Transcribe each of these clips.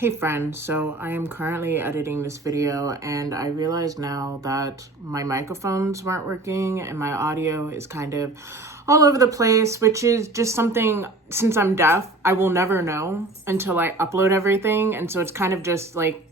Hey friends, so I am currently editing this video and I realize now that my microphones weren't working and my audio is kind of all over the place, which is just something, since I'm deaf, I will never know until I upload everything. And so it's kind of just like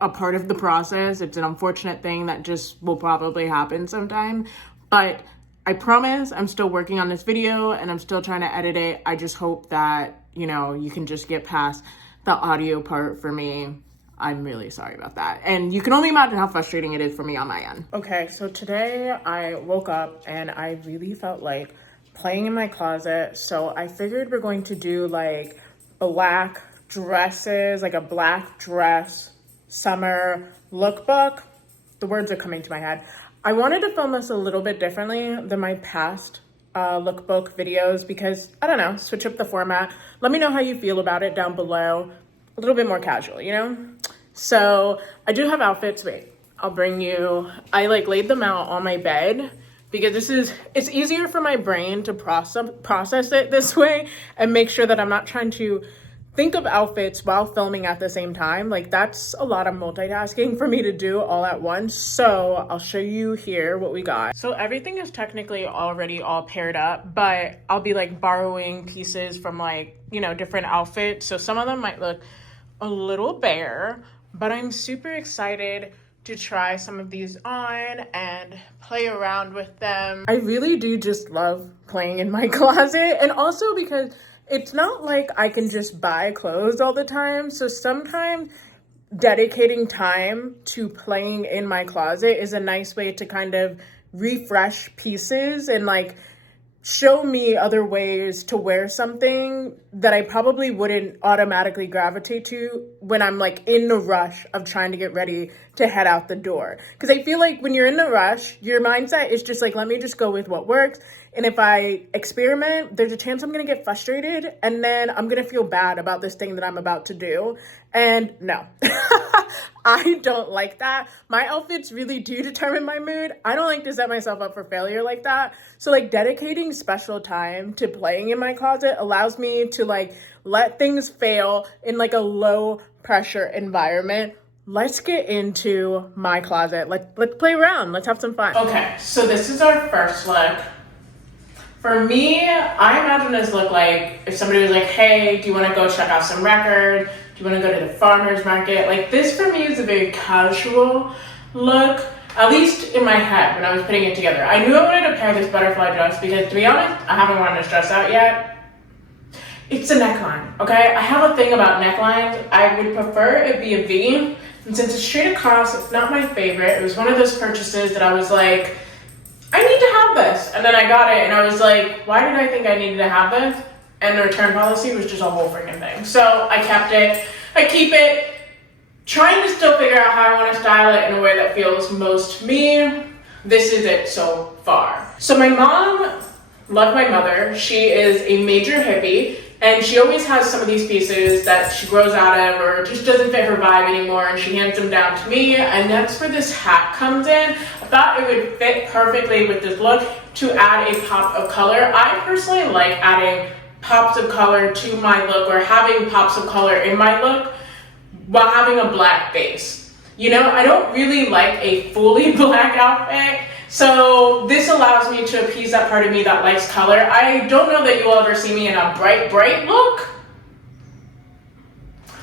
a part of the process. It's an unfortunate thing that just will probably happen sometime, but I promise I'm still working on this video and I'm still trying to edit it. I just hope that, you can just get past the audio part for me. I'm really sorry about that. And you can only imagine how frustrating it is for me on my end. Okay, so today I woke up and I really felt like playing in my closet. So I figured we're going to do like black dresses, like a black dress summer lookbook. The words are coming to my head. I wanted to film this a little bit differently than my past lookbook videos because, I don't know, switch up the format. Let me know how you feel about it down below. A little bit more casual, So I do have outfits. Wait, I'll bring you. I laid them out on my bed because it's easier for my brain to process it this way and make sure that I'm not trying to think of outfits while filming at the same time. That's a lot of multitasking for me to do all at once. So I'll show you here what we got. So everything is technically already all paired up, but I'll be borrowing pieces from different outfits. So some of them might look a little bare, but I'm super excited to try some of these on and play around with them. I really do just love playing in my closet, and also because it's not like I can just buy clothes all the time. So sometimes dedicating time to playing in my closet is a nice way to kind of refresh pieces and show me other ways to wear something that I probably wouldn't automatically gravitate to when I'm in the rush of trying to get ready to head out the door. Because I feel like when you're in the rush, your mindset is just let me just go with what works. And if I experiment, there's a chance I'm going to get frustrated and then I'm going to feel bad about this thing that I'm about to do. And no, I don't like that. My outfits really do determine my mood. I don't like to set myself up for failure like that. So dedicating special time to playing in my closet allows me to let things fail in a low pressure environment. Let's get into my closet. Let's play around. Let's have some fun. Okay, so this is our first look. For me, I imagine this look like if somebody was hey, do you want to go check out some records? Do you want to go to the farmer's market? This for me is a very casual look, at least in my head when I was putting it together. I knew I wanted to pair this butterfly dress because, to be honest, I haven't worn this dress out yet. It's a neckline, okay? I have a thing about necklines. I would prefer it be a V, and since it's straight across, it's not my favorite. It was one of those purchases that I was I need to have this. And then I got it and I was why did I think I needed to have this? And the return policy was just a whole freaking thing. So I kept it. I keep it. Trying to still figure out how I want to style it in a way that feels most me. This is it so far. So my mom loved my mother. She is a major hippie. And she always has some of these pieces that she grows out of or just doesn't fit her vibe anymore, and she hands them down to me, and that's where this hat comes in. I thought it would fit perfectly with this look to add a pop of color. I personally like adding pops of color to my look or having pops of color in my look while having a black base. I don't really like a fully black outfit. So this allows me to appease that part of me that likes color. I don't know that you'll ever see me in a bright look.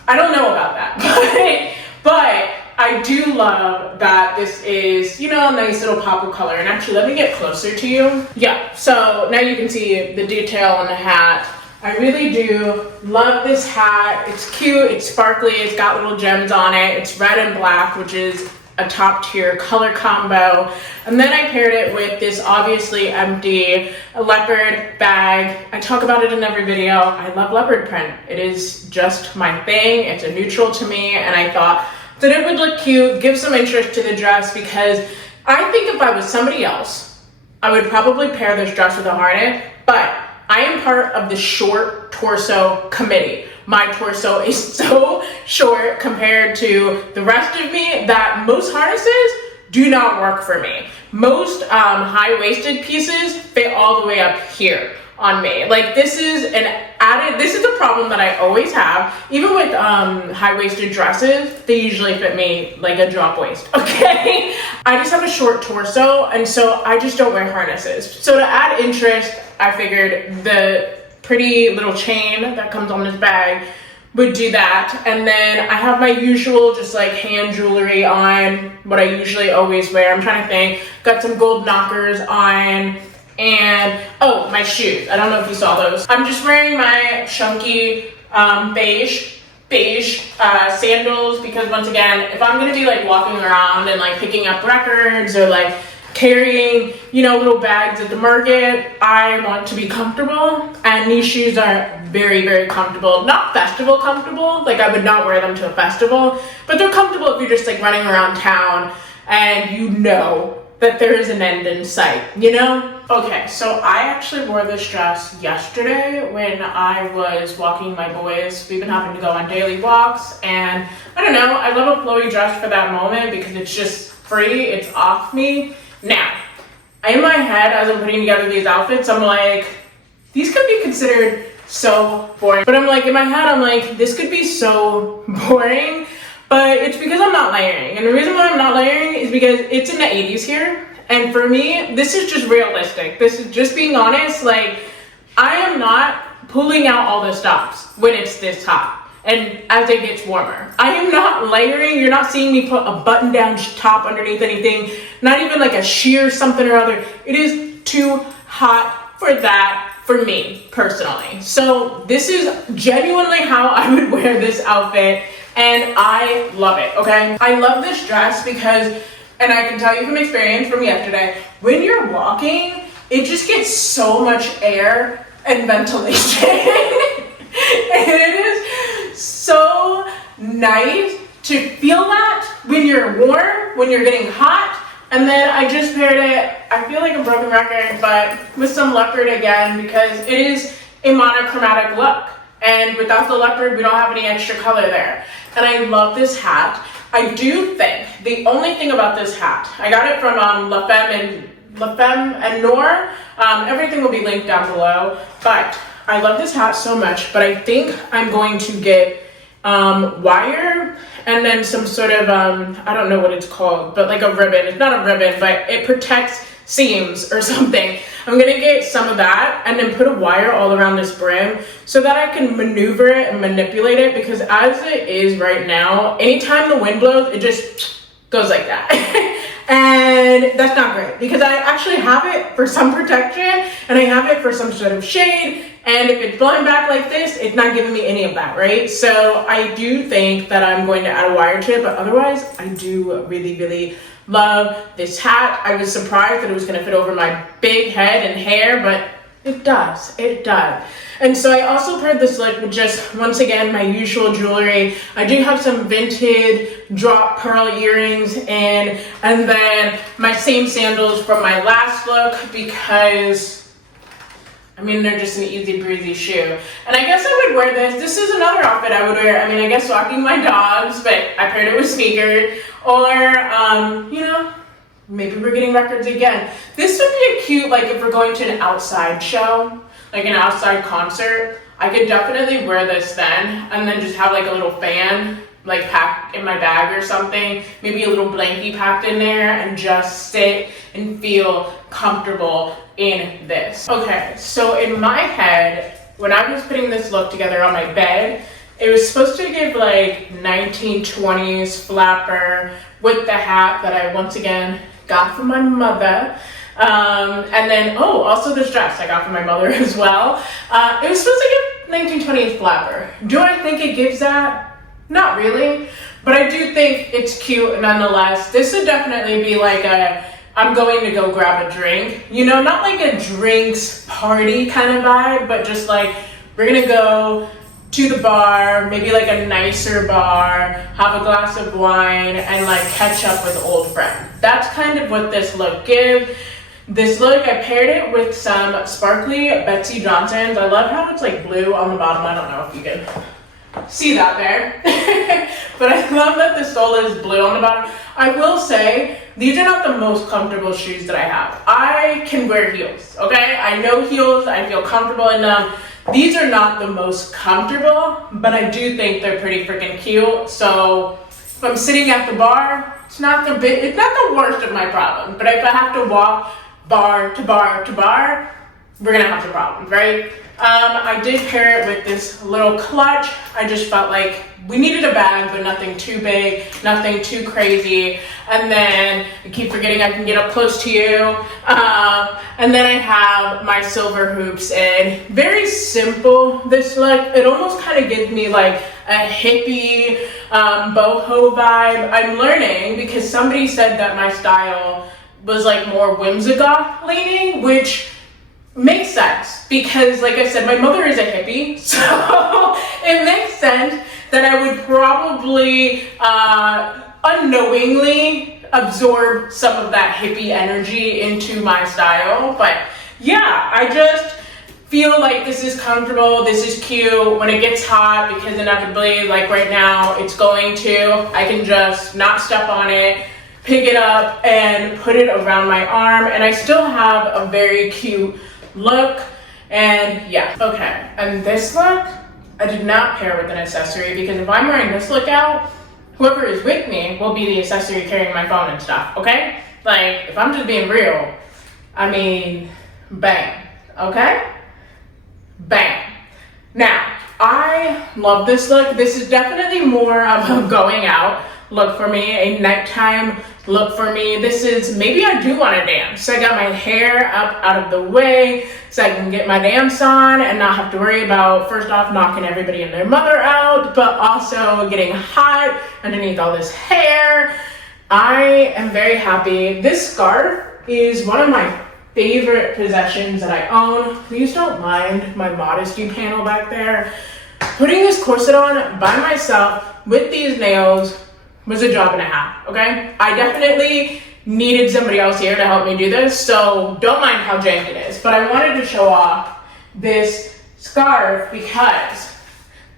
I don't know about that, but I do love that this is, a nice little pop of color. And actually, let me get closer to you. Yeah, so now you can see the detail on the hat. I really do love this hat. It's cute, it's sparkly, it's got little gems on it. It's red and black, which is a top tier color combo. And then I paired it with this obviously empty leopard bag. I talk about it in every video. I love leopard print. It is just my thing. It's a neutral to me. And I thought that it would look cute, give some interest to the dress, because I think if I was somebody else, I would probably pair this dress with a harness, but I am part of the short torso committee. My torso is so short compared to the rest of me that most harnesses do not work for me. Most high-waisted pieces fit all the way up here on me. This is an added, this is a problem that I always have, even with high-waisted dresses, they usually fit me like a drop waist, okay? I just have a short torso, and so I just don't wear harnesses. So to add interest, I figured the pretty little chain that comes on this bag would do that. And then I have my usual just like hand jewelry on, what I usually always wear. I'm trying to think. Got some gold knockers on, and oh, my shoes. I don't know if you saw those. I'm just wearing my chunky beige sandals, because once again, if I'm gonna be like walking around and like picking up records or like carrying, you know, little bags at the market, I want to be comfortable, and these shoes are very, very comfortable. Not festival comfortable, like I would not wear them to a festival, but they're comfortable if you're just like running around town and you know that there is an end in sight, you know? Okay, so I actually wore this dress yesterday when I was walking my boys. We've been having to go on daily walks, and I don't know, I love a flowy dress for that moment because it's just free, it's off me. Now, in my head, as I'm putting together these outfits, I'm like, these could be considered so boring. But I'm like, in my head, I'm like, this could be so boring, but it's because I'm not layering. And the reason why I'm not layering is because it's in the 80s here. And for me, this is just realistic. This is just being honest. Like, I am not pulling out all the stops when it's this hot. And as it gets warmer, I am not layering. You're not seeing me put a button down top underneath anything, not even like a sheer something or other. It is too hot for that, for me personally. So this is genuinely how I would wear this outfit, and I love it, okay? I love this dress because, and I can tell you from experience from yesterday, when you're walking, it just gets so much air and ventilation. And it is so nice to feel that when you're warm, when you're getting hot. And then I just paired it, I feel like a broken record, but with some leopard again, because it is a monochromatic look. And without the leopard, we don't have any extra color there. And I love this hat. I do think the only thing about this hat, I got it from La Femme and Noir. Everything will be linked down below, but I love this hat so much, but I think I'm going to get wire and then some sort of, I don't know what it's called, but like a ribbon. It's not a ribbon, but it protects seams or something. I'm gonna get some of that and then put a wire all around this brim so that I can maneuver it and manipulate it, because as it is right now, anytime the wind blows, it just goes like that. And that's not great, because I actually have it for some protection and I have it for some sort of shade, and if it's blowing back like this, it's not giving me any of that, right? So I do think that I'm going to add a wire to it, but otherwise I do really, really love this hat. I was surprised that it was going to fit over my big head and hair, but it does. And so I also paired this look with just, once again, my usual jewelry. I do have some vintage drop pearl earrings in, and then my same sandals from my last look, because I mean, they're just an easy breezy shoe. And I guess I would wear this. This is another outfit I would wear. I mean, I guess walking my dogs, but I paired it with sneakers. Or, you know, maybe we're getting records again. This would be a cute, like if we're going to an outside show, like an outside concert, I could definitely wear this then, and then just have like a little fan like packed in my bag or something, maybe a little blankie packed in there, and just sit and feel comfortable in this. Okay, so in my head, when I was putting this look together on my bed, it was supposed to give like 1920s flapper with the hat that I once again got from my mother. And then, oh, also this dress I got from my mother as well. It was supposed to give 1920s flapper. Do I think it gives that? Not really, but I do think it's cute nonetheless. This would definitely be like a, I'm going to go grab a drink, you know, not like a drinks party kind of vibe, but just like, we're gonna go to the bar, maybe like a nicer bar, have a glass of wine, and like catch up with old friends. That's kind of what this look gives. This look, I paired it with some sparkly Betsy Johnsons. I love how it's like blue on the bottom. I don't know if you can see that there. But I love that the sole is blue on the bottom. I will say, these are not the most comfortable shoes that I have. I can wear heels, okay? I know heels, I feel comfortable in them. These are not the most comfortable, but I do think they're pretty freaking cute. So if I'm sitting at the bar, it's not the worst of my problems. But if I have to walk bar to bar to bar, we're gonna have some problems, right? I did pair it with this little clutch. I just felt like we needed a bag, but nothing too big, nothing too crazy. And then I keep forgetting I can get up close to you. And then I have my silver hoops in. Very simple, this look. It almost kind of gives me like a hippie boho vibe. I'm learning because somebody said that my style was like more whimsigoth leaning, which makes sense because, like I said, my mother is a hippie, so it makes sense that I would probably unknowingly absorb some of that hippie energy into my style. But yeah, I just feel like this is comfortable, this is cute. When it gets hot, because inevitably, like right now, it's going to, I can just not step on it, pick it up and put it around my arm, and I still have a very cute look. And yeah, okay. And this look, I did not pair with an accessory because if I'm wearing this look out, whoever is with me will be the accessory carrying my phone and stuff, okay? Like, if I'm just being real, I mean, bang, okay? Bang. Now, I love this look. This is definitely more of a going out look for me, a nighttime look for me. This is, maybe I do want to dance. So I got my hair up out of the way so I can get my dance on and not have to worry about, first off, knocking everybody and their mother out, but also getting hot underneath all this hair. I am very happy. This scarf is one of my favorite possessions that I own. Please don't mind my modesty panel back there. Putting this corset on by myself with these nails was a job and a half, okay? I definitely needed somebody else here to help me do this, so don't mind how jank it is. But I wanted to show off this scarf because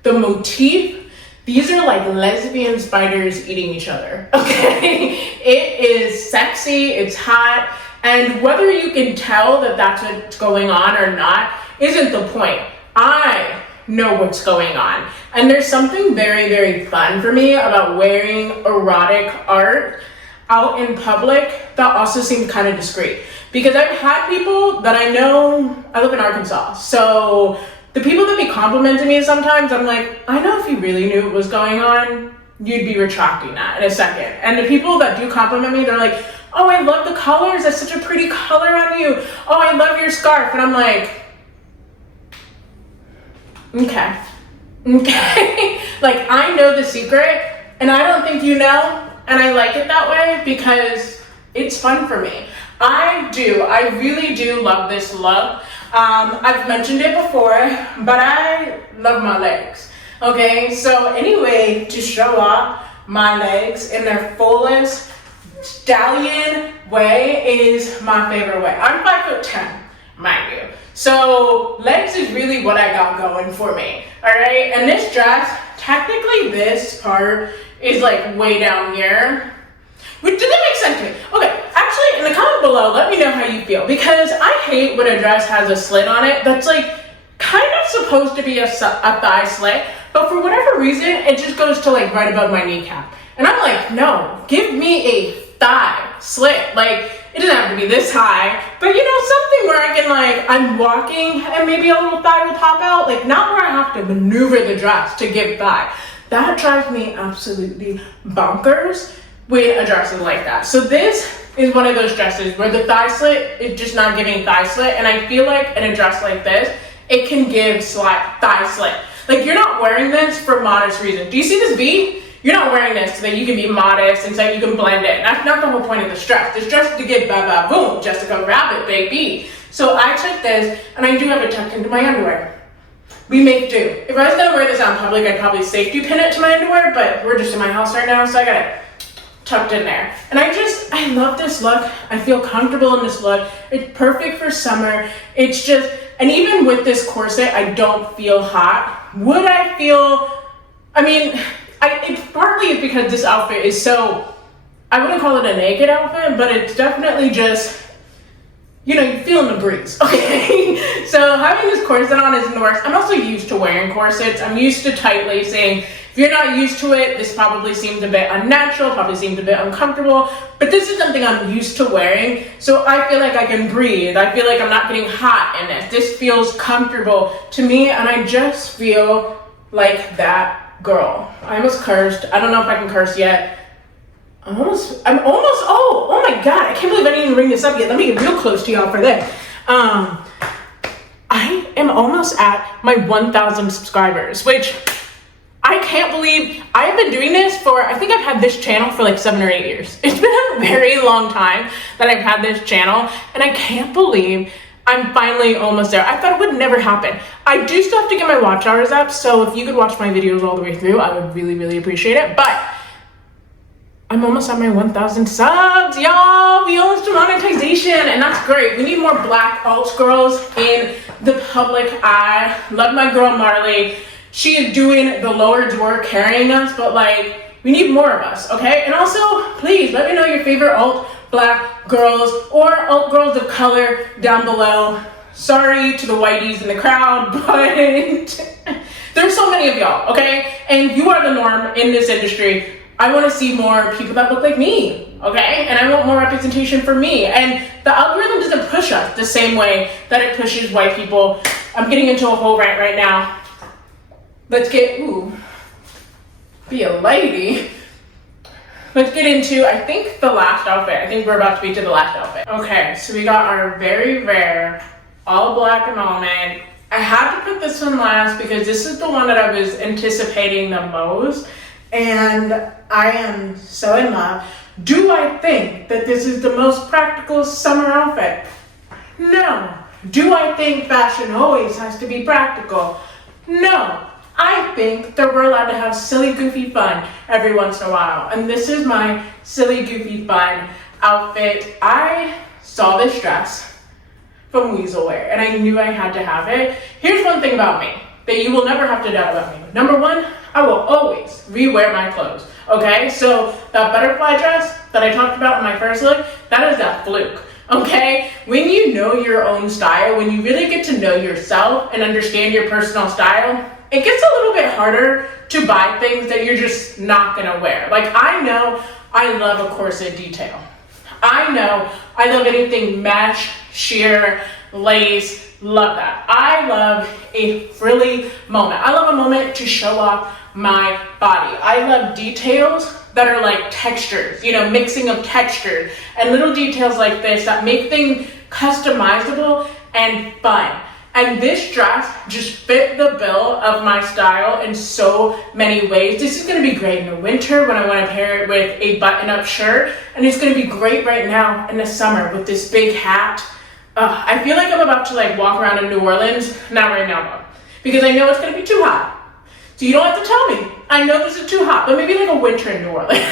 the motif, these are like lesbian spiders eating each other, okay? It is sexy, it's hot, and whether you can tell that that's what's going on or not isn't the point. I know what's going on. And there's something very, very fun for me about wearing erotic art out in public that also seems kind of discreet. Because I've had people that I know, I live in Arkansas, so the people that be complimenting me sometimes, I'm like, I know if you really knew what was going on, you'd be retracting that in a second. And the people that do compliment me, they're like, oh, I love the colors, that's such a pretty color on you. Oh, I love your scarf. And I'm like, okay. Like, I know the secret, and I don't think you know, and I like it that way because it's fun for me. I really do love this look. I've mentioned it before, but I love my legs. Okay, so anyway, to show off my legs in their fullest stallion way is my favorite way. I'm 5'10", mind you. So legs is really what I got going for me, all right? And this dress, technically this part is like way down here. Did that make sense to me? Okay, actually in the comment below, let me know how you feel, because I hate when a dress has a slit on it that's like kind of supposed to be a thigh slit, but for whatever reason, it just goes to like right above my kneecap. And I'm like, no, give me a thigh slit. Like, it doesn't have to be this high, but you know, something where I can like, I'm walking and maybe a little thigh will pop out, like not where I have to maneuver the dress to give thigh. That drives me absolutely bonkers when a dress is like that. So this is one of those dresses where the thigh slit is just not giving thigh slit, and I feel like in a dress like this, it can give thigh slit. Like, you're not wearing this for modest reasons. Do you see this V? You're not wearing this so that you can be modest and so you can blend in. That's not the whole point of this dress. This dress is to give boom, Jessica Rabbit, baby. So I took this, and I do have it tucked into my underwear. We make do. If I was gonna wear this out in public, I'd probably safety pin it to my underwear, but we're just in my house right now, so I got it tucked in there. And I love this look. I feel comfortable in this look. It's perfect for summer. It's just, and even with this corset, I don't feel hot. Would I feel, I mean, it partly is because this outfit is so, I wouldn't call it a naked outfit, but it's definitely just you know, you're feeling the breeze, okay? So having this corset on isn't the worst. I'm also used to wearing corsets. I'm used to tight lacing. If you're not used to it, this probably seems a bit unnatural, probably seems a bit uncomfortable, but this is something I'm used to wearing, so I feel like I can breathe. I feel like I'm not getting hot in this. This feels comfortable to me, and I just feel like that girl. I almost cursed. I don't know if I can curse yet. I'm almost, oh my God, I can't believe I didn't even bring this up yet. Let me get real close to y'all for this. I am almost at my 1,000 subscribers, which I can't believe. I have been doing this for, I think I've had this channel for like 7 or 8 years. It's been a very long time that I've had this channel, and I can't believe I'm finally almost there. I thought it would never happen. I do still have to get my watch hours up, so if you could watch my videos all the way through, I would really, really appreciate it. But I'm almost at my 1,000 subs, y'all. We almost do monetization, and that's great. We need more black alt girls in the public eye. Love my girl Marley. She is doing the Lord's work carrying us, but like, we need more of us, okay? And also, please let me know your favorite alt black girls or alt girls of color down below. Sorry to the whiteys in the crowd, but there's so many of y'all, okay? And you are the norm in this industry. I want to see more people that look like me, okay? And I want more representation for me. And the algorithm doesn't push us the same way that it pushes white people. I'm getting into a whole rant right now. Let's get, be a lady. Let's get into, I think, the last outfit. I think we're about to be to the last outfit. Okay, so we got our very rare all black moment. I had to put this one last because this is the one that I was anticipating the most. And I am so in love. Do I think that this is the most practical summer outfit? No. Do I think fashion always has to be practical? No. I think that we're allowed to have silly, goofy fun every once in a while. And this is my silly, goofy fun outfit. I saw this dress from Weaselwear, and I knew I had to have it. Here's one thing about me that you will never have to doubt about me. Number one, I will always rewear my clothes, okay? So that butterfly dress that I talked about in my first look, that is that fluke, okay? When you know your own style, when you really get to know yourself and understand your personal style, it gets a little bit harder to buy things that you're just not gonna wear. Like, I know I love a corset detail. I know I love anything mesh, sheer, lace, love that. I love a frilly moment. I love a moment to show off my body. I love details that are like textures, you know, mixing of texture and little details like this that make things customizable and fun. And this dress just fit the bill of my style in so many ways. This is gonna be great in the winter when I wanna pair it with a button-up shirt. And it's gonna be great right now in the summer with this big hat. I feel like I'm about to like walk around in New Orleans, not right now though, because I know it's gonna be too hot. So you don't have to tell me. I know this is too hot, but maybe like a winter in New Orleans.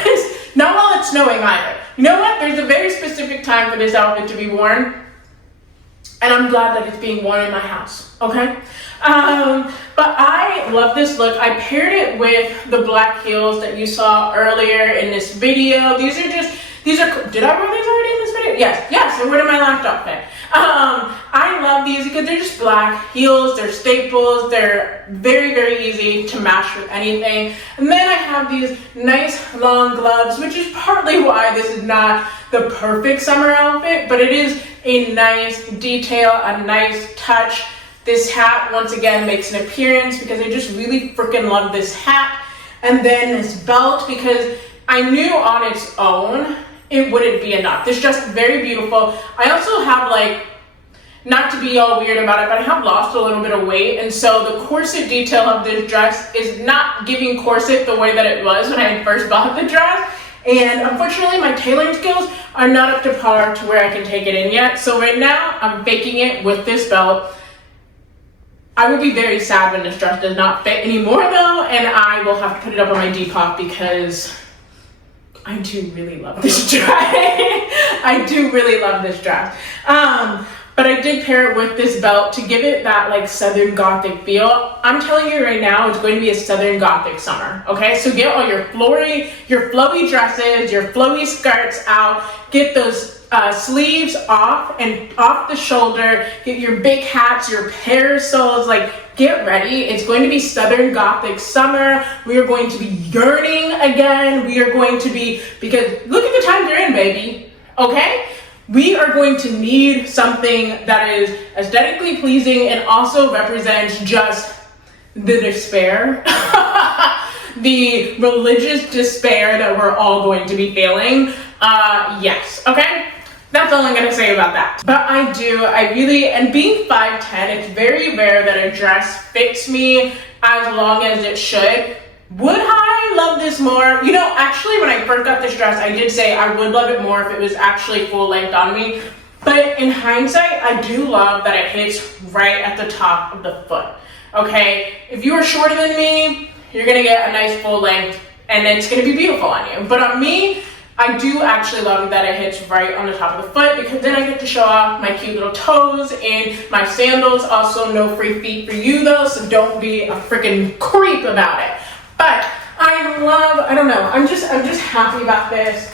Not while it's snowing either. You know what? There's a very specific time for this outfit to be worn. And I'm glad that it's being worn in my house, okay? But I love this look. I paired it with the black heels that you saw earlier in this video. These are, did I wear these already in this video? Yes, I wore them in my last outfit. I love these because they're just black heels, they're staples, they're very, very easy to match with anything. And then I have these nice long gloves, which is partly why this is not the perfect summer outfit, but it is a nice detail, a nice touch. This hat, once again, makes an appearance because I just really freaking love this hat. And then this belt, because I knew on its own, it wouldn't be enough. This dress is very beautiful. I also have like, not to be all weird about it, but I have lost a little bit of weight. And so the corset detail of this dress is not giving corset the way that it was when I first bought the dress. And unfortunately, my tailoring skills are not up to par to where I can take it in yet. So right now, I'm faking it with this belt. I would be very sad when this dress does not fit anymore though, and I will have to put it up on my Depop because I do really love this dress. I do really love this dress. But I did pair it with this belt to give it that like Southern Gothic feel. I'm telling you right now, it's going to be a Southern Gothic summer, okay? So get all your flowy dresses, your flowy skirts out, get those sleeves off and off the shoulder. Get your big hats, your parasols, like get ready. It's going to be Southern Gothic summer. We are going to be yearning again. We are going to be, because look at the time you're in, baby, okay? We are going to need something that is aesthetically pleasing and also represents just the despair, the religious despair that we're all going to be feeling. Yes, okay? That's all I'm gonna say about that. But I really, and being 5'10", it's very rare that a dress fits me as long as it should. Would I love this more? You know, actually, when I first got this dress, I did say I would love it more if it was actually full length on me. But in hindsight, I do love that it hits right at the top of the foot, okay? If you are shorter than me, you're gonna get a nice full length and it's gonna be beautiful on you. But on me, I do actually love that it hits right on the top of the foot, because then I get to show off my cute little toes and my sandals. Also, no free feet for you though, so don't be a freaking creep about it. But I don't know, I'm just happy about this.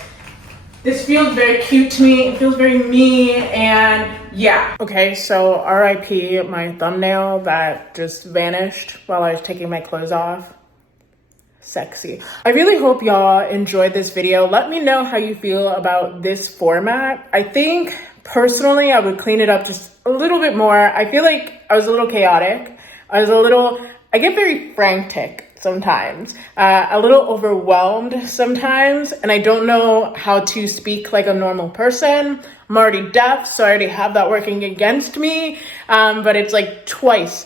This feels very cute to me. It feels very me, and yeah. Okay, so RIP my thumbnail that just vanished while I was taking my clothes off. Sexy. I really hope y'all enjoyed this video. Let me know how you feel about this format. I think personally I would clean it up just a little bit more. I feel like I was a little chaotic. I get very frantic sometimes, a little overwhelmed sometimes, and I don't know how to speak like a normal person. I'm already deaf, so I already have that working against me, but it's like twice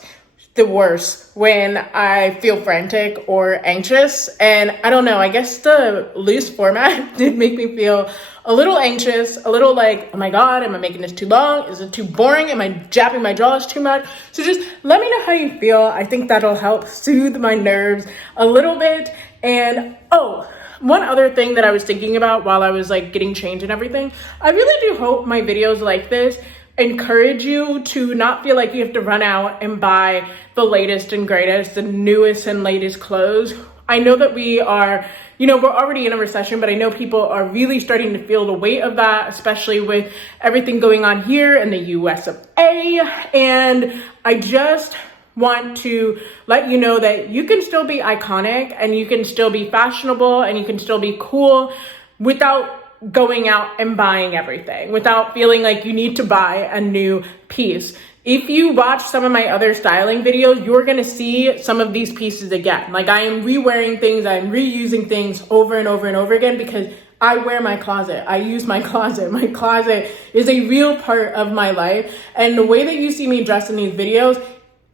the worse when I feel frantic or anxious. And I don't know, I guess the loose format did make me feel a little anxious, a little like, oh my God, am I making this too long? Is it too boring? Am I jabbing my jaws too much? So just let me know how you feel. I think that'll help soothe my nerves a little bit. And oh, one other thing that I was thinking about while I was like getting changed and everything, I really do hope my videos like this encourage you to not feel like you have to run out and buy the latest and greatest, the newest and latest clothes. I know that we are, you know, we're already in a recession, but I know people are really starting to feel the weight of that, especially with everything going on here in the US of A. And I just want to let you know that you can still be iconic and you can still be fashionable and you can still be cool without going out and buying everything, without feeling like you need to buy a new piece. If you watch some of my other styling videos, you're gonna see some of these pieces again. Like I am re-wearing things, I'm reusing things over and over and over again, because I wear my closet. I use my closet. My closet is a real part of my life. And the way that you see me dressed in these videos,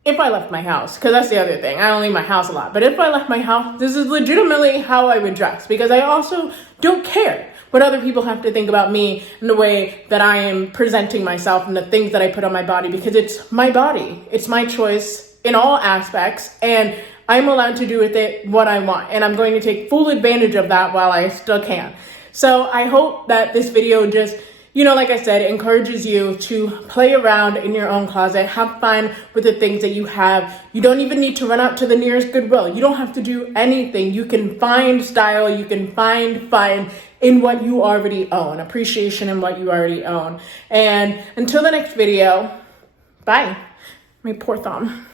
if I left my house, because that's the other thing, I don't leave my house a lot, but if I left my house, this is legitimately how I would dress, because I also don't care what other people have to think about me and the way that I am presenting myself and the things that I put on my body, because it's my body. It's my choice in all aspects, and I'm allowed to do with it what I want, and I'm going to take full advantage of that while I still can. So I hope that this video just, you know, like I said, encourages you to play around in your own closet, have fun with the things that you have. You don't even need to run out to the nearest Goodwill. You don't have to do anything. You can find style, you can find fun in what you already own, appreciation in what you already own. And until the next video, bye. My poor thumb.